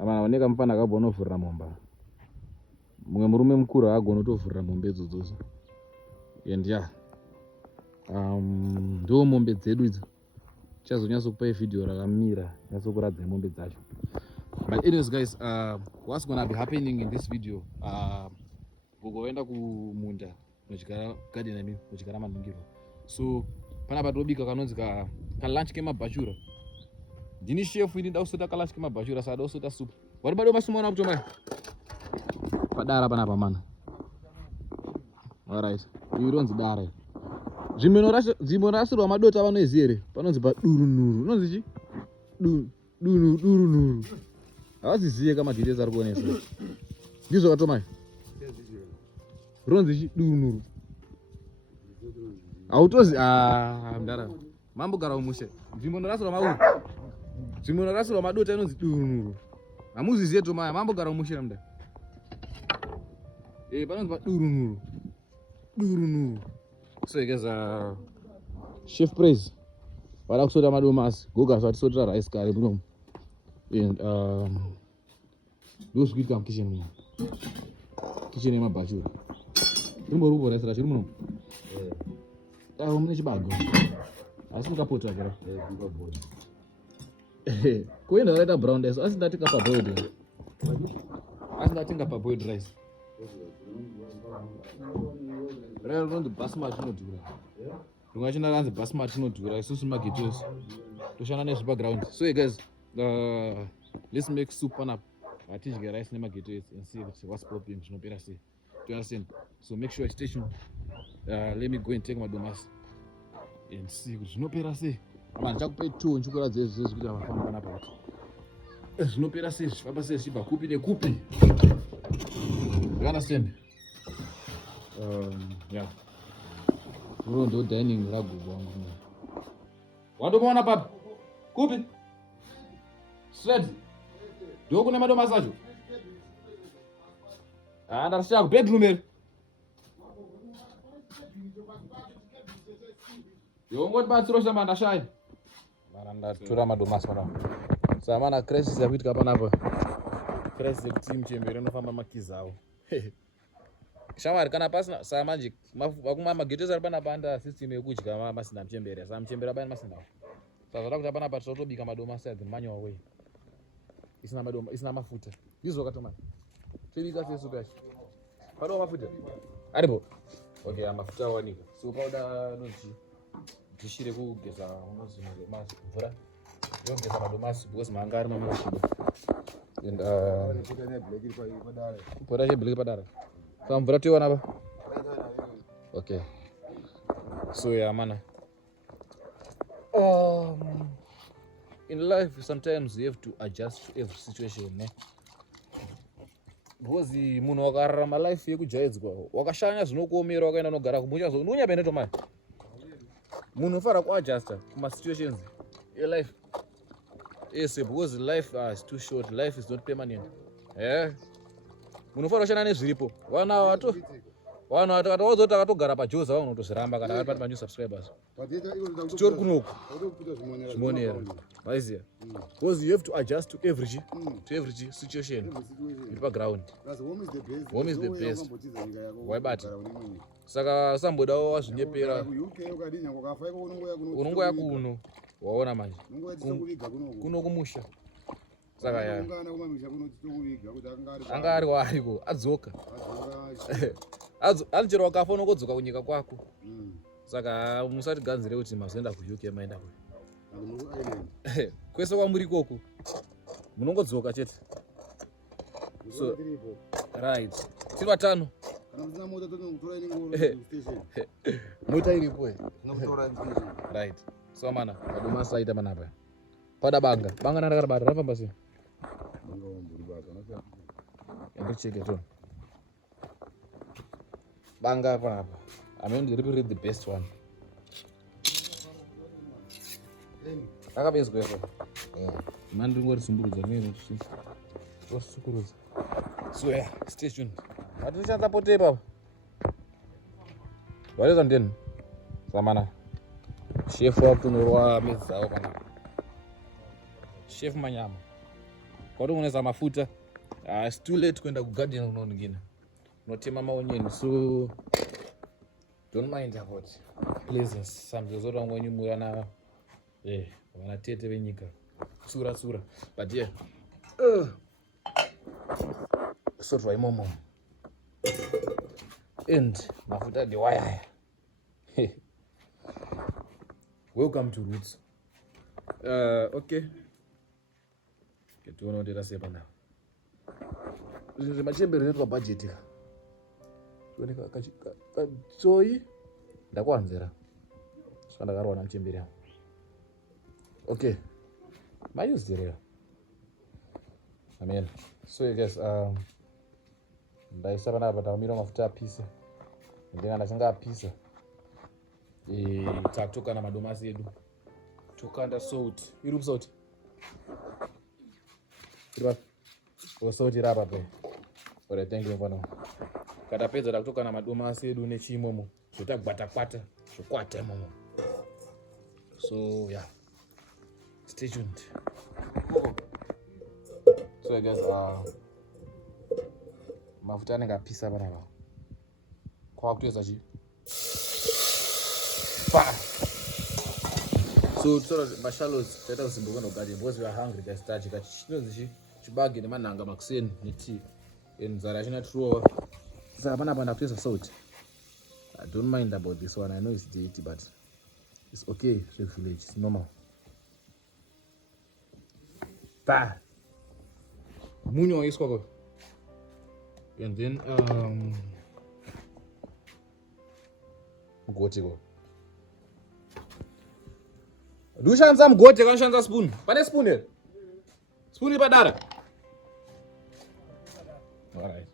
Amana oneka mufana akagona kuvhurira momba. Mumwe murume mukuru agona kutovhurira mombe idzodzo. And yeah. Ndo mombe dzedu idzo. Chazonyatso kupa video rakamira nyatso kuradza mombe dzacho. But anyways guys, what's gonna be happening in this video? Gogoenda kumunda nochigara garden yami nochigara manhingirwa. So panapa tobika kanonzi ka lunch kemabhachura. Ndini chef ini ndausota ka lunch kemabhachura sada usota soup. Wari bado masumona kutomai. Padara panapa mana. Alright. Ironzi dara. Zvimonasirwa madota vanoiziva here panonzi padurunuru. Unonzi chi? Durunuru. Havazizive kamadhirezi ari kuonesa. Ndizvo katomai. Ronzi chi? Durunuru. Autozi ndara. Mambogara umushe. Zvimonasirwa madota inonzi durunuru. Hamuzizive tomai. Mambogara umushe namda. Panonzi padurunuru. Durunuru. So guys, chef praise. Vada kusota madomasi. Goga zvatisotera rice kare munomu. And those quick come kitchen me. Kitchen yemabhachura. Rimbo rice rachiri munomu. Mune chibago. Asi mukapota chero. Kuenda raita brown rice. Asi ndatinga parboiled. Asi ndatinga parboiled rice. Rero ronzi basmati inodhura. Ringachina ranzi basmati inodhura. Isusu magetosi. Toshanda nezvibackground. So guys, let's make soup panapa. Atidye rice nemagetosi and see what's popping. Zvinopera sei. Do you understand? So make sure you stay tuned. Let me go and take madomasi and see kuti zvinopera sei. Man, chakupe 2 nchikuradza izvezvi kuti avafamba panapa kuti. Zvinopera sei zvifamba sei zvichibva kupi nekupi. You understand? Yeah. Ndo dining ragugu wangu. Wandomuona papa? Kupi? Straight. Ndio kuna madomasi acho. Ndarashia ku bedroom here. Ngoti batsiro shamba ndashaya. Mara ndatora madomasi panapa. Samana crisis yakuitika panapa. Crisis yekuti mchembere unofamba makizawo. Shamwari kana pasina samanje vakuma magetosi ari panapa anda system yekudya masina mchembere. Saka mchembere abaya masina. Saka zvada kuti panapa totobika madomasi adzi manyowa way. Isina madomasi, isina mafuta. Izvo katoma. Tobika sesupu yacho. Pado mafuta. Aripo. Okay, mafuta awanika. So pauda noti tishire kugeza unozi madomasi mvura. Yongeza madomasi because manga ari mamushibo. And pota che black padara. So mvura tiona apa? Okay. So yeah, mana. In life sometimes you have to adjust to every situation, ne? Because munhu wakararama life yekujaidzwa, wakashanya zvinokuomera wakaenda nogara kumusha zo unonya beneto mai. Munhu ufara kuadjusta kuma situations in life. Yes, because life is too short, life is not permanent. Munhu ufara kushana nezviripo. Vanhu vatozoti akatogara pajoza vanhu unotozviramba kana vari pa new subscribers. Titori kunoku. Zvimonera. Maiziya. Because you have to adjust to every situation. Iri paground. Home is the best. Waibata. Saka sambodawo wazvinyepera. Unongoya kuno. Waona manje. Kuno kumusha. Saka ya. Anga ari wariko adzoka. Anjero wakafona kodzoka kunyika kwako. Saka musati ganzire kuti mazoenda ku UK maenda ku. Kwese kwamuri koko. Munongodzoka chete. So right. Tiri vatano. Kana muzina mota tonotora inengoro station. Mota iripo. Tinotora station. Right. So mana, madomasi aita panapa. Pada banga ndakarabata rafamba sei. Banga wamburi bata naka. Ndicheke to. Banga panapa. I'm going to read the best one. Akabezwe so. Mandi ngori sumburudza ngene kuti. Wasukuruza. So yeah, stay tuned. Atichanda pote baba. Wale ndeni. Samana. Chef wakunorwa mezawo panapa. Chef Manyama. Kwa hiyo unaweza mafuta. It's too late kwenda kugarden uno nyingine. Unotema maonyeni so don't mind about please some zoro wangu mwana wanatete venyika. Sura. But yeah. So try momo. And mafuta the wire. Welcome to Roots. Okay. Tuone ndira sepa na. Zvinhu machembere netwa budget ka. Tuone ka soyi ndakwanzira. Sanda karwana mchembere. Okay. My use there. Amen. So I guess ndaisa pana apa miro mafuta apisa. Ndenga ndachanga apisa. Tatoka na madomasi edu. Tokanda salt. Iru salt. Salt rapa pe. Ora thank you for now. Katapedza takutoka na madomasi edu nechimomo. Zvotagwata zvokwata imomo. So yeah. Stay tuned. So I guess mafuta anenge apisa panapa. Kwakutoedza chi. So mashallows taita kusimbuka nogarden because we are hungry guys. Tachika chinozi chibage nemanhanga makuseni netea. Nzara china truwa. Saka panapa ndakutoedza salt. I don't mind about this one. I know it's dirty but it's okay. Chef village, it's normal. Munyo waiswa ko. And then mugoti ko. Ndushanza mugoti kanoshanza spoon. Pane spoon here? Spoon ipadara. Alright.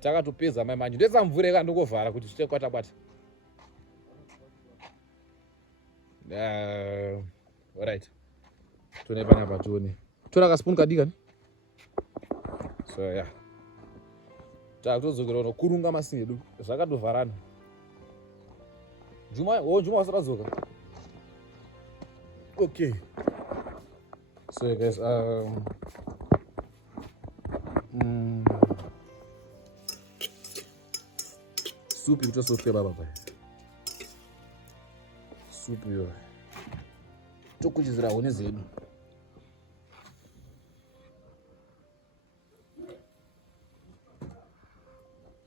Takatopedza mai manje. Ndetsa mvura kandokovhara kuti zvite kwata. Alright. Tune panapa tuone. Tora ka spoon kadika ni? So yeah. Takutozokera uno kurunga masingedu. Zvakatovharana. Juma wasarazoka. Okay. So guys, soup you just okay baba. Soup yo. Tokuchizira one zedu.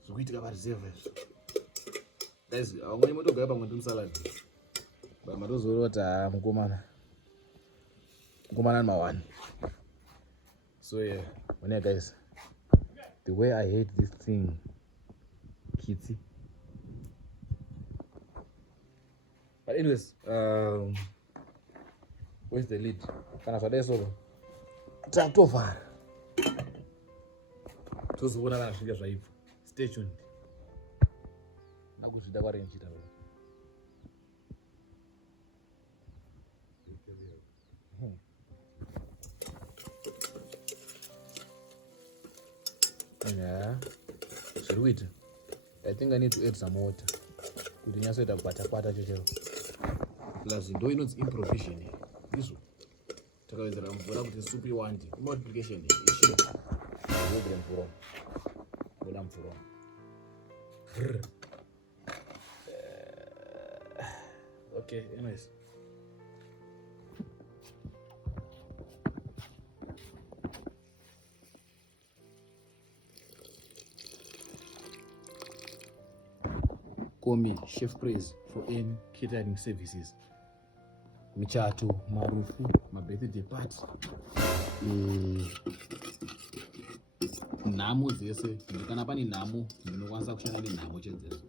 Zukuitika pa reserve. Guys, awamwe motogara pamwe ndi salad. Ba matozorota mukomana number 1. So yeah, when guys, the way I hate this thing, kitty. But anyways, where's the lid? Can I say so? Tatofa. Tozona na shinga zvaipo. Stay tuned. Nakuzvida kwarenjita. Yeah. Sweet. I think I need to add some water. Kuti nyasoita kwata chochero. Plus ndo inonzi improvision. Izvo. Takawedzera mvura kuti soup iwande. Multiplication ishi. Wobere mvura. Bola mvura. Okay, anyways. Call me Chef Praise for any catering services. Michato, marufu, my birthday party. Namo zese, ndikana pani namo, ndinokwanisa kushanda nenamo chezezo.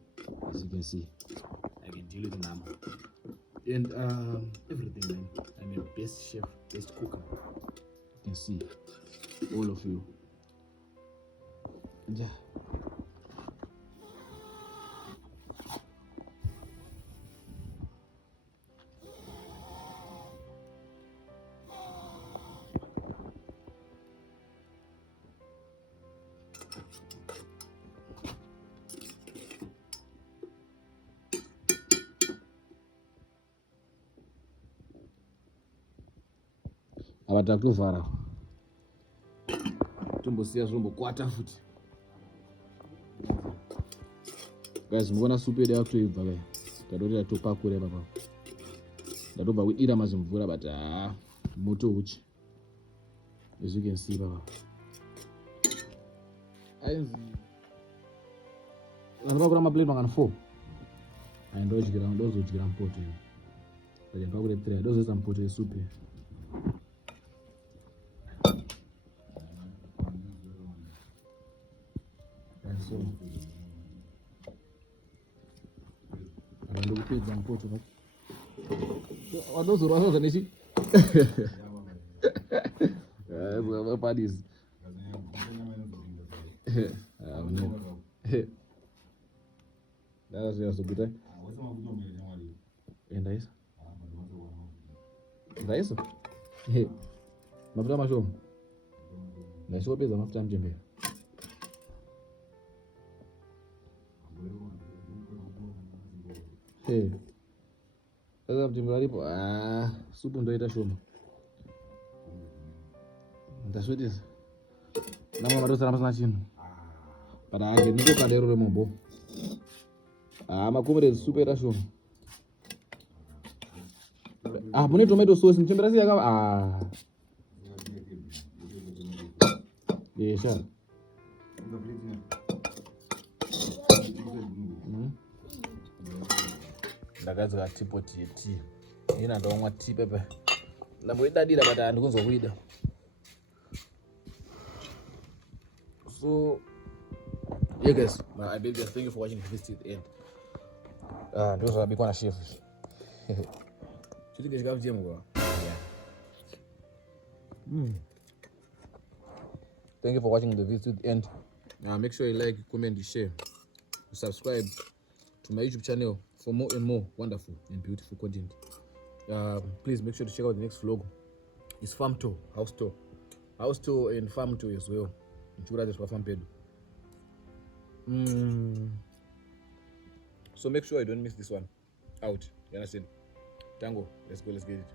As you can see, I can deal with namo. And everything, man. I'm a best chef, best cooker. You can see all of you. Yeah. Apa takutovhara. Tombosiya zvombokwata futi. Guys, muona supu yedu yakutoibva kai. Tadoti tatopakura papa. Ndatobva kuidira mazimvura but moto uchi. As you can see papa. Ainzi. Ndakura maplate mangana 4. Ndozodyira mpoto iyi. But ndakura 3. Ndozoisa mpoto yesupu. So. Ndokupedza mpoto papa. Wadozorwa nechi? Padis. That's good. Enda isso? Enda isso? Mafuta mashomo. Ndaisopedza mafuta mtembera. Sasa mtembera lipo. Supu ndoita shoma. Ndaswetesa. Namwe madosara masina chinhu. Para ake ndiko kadero remombo. Makomere supu yaita shoma. Mune tomato sauce mtembera siyaka. Yesha. Ndakadzika tipoti yetii. Ina ndaomwa tea pepe. Ndamboidadira but andikunzwa kuida. So yeah guys, I beg you, thank you for watching this to the end. Those are big one chef. Chiti chikafu chemo kwa. Thank you for watching the video to the end. Make sure you like, comment, share, subscribe to my YouTube channel for more and more wonderful and beautiful content. Please make sure to check out the next vlog. It's farm tour, house tour and farm tour as well. So make sure you don't miss this one out. You understand? Tango, let's go, let's get it.